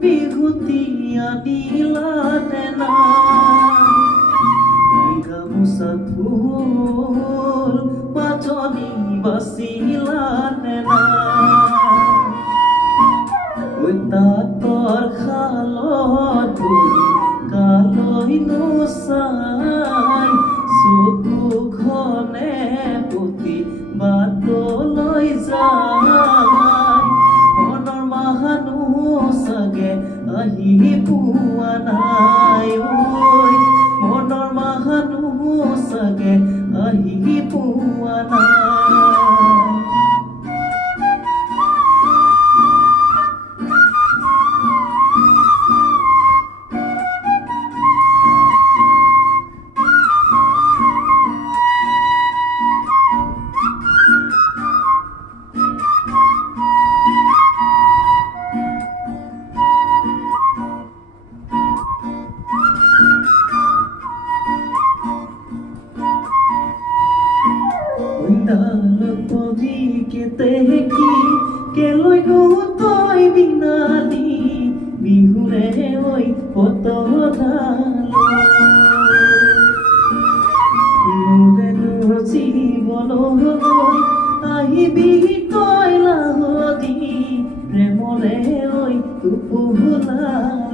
বিহুতি আনিলানে না গামোচা ফুল পাচনি বাচিলানে না তাঁতৰ শালত বহি কালৈ নোচাই চকুখনে পুতি বাটলৈ যায় মনৰ মানুহ চাগে আহি পোৱা নাই ঐ মনৰ মানুহ চাগে আহি পোৱা নাই Podi que te ki que loi no toi binali bihune oi potodalo mure no jibono loi ahibi toi lahodi premole oi tu puhula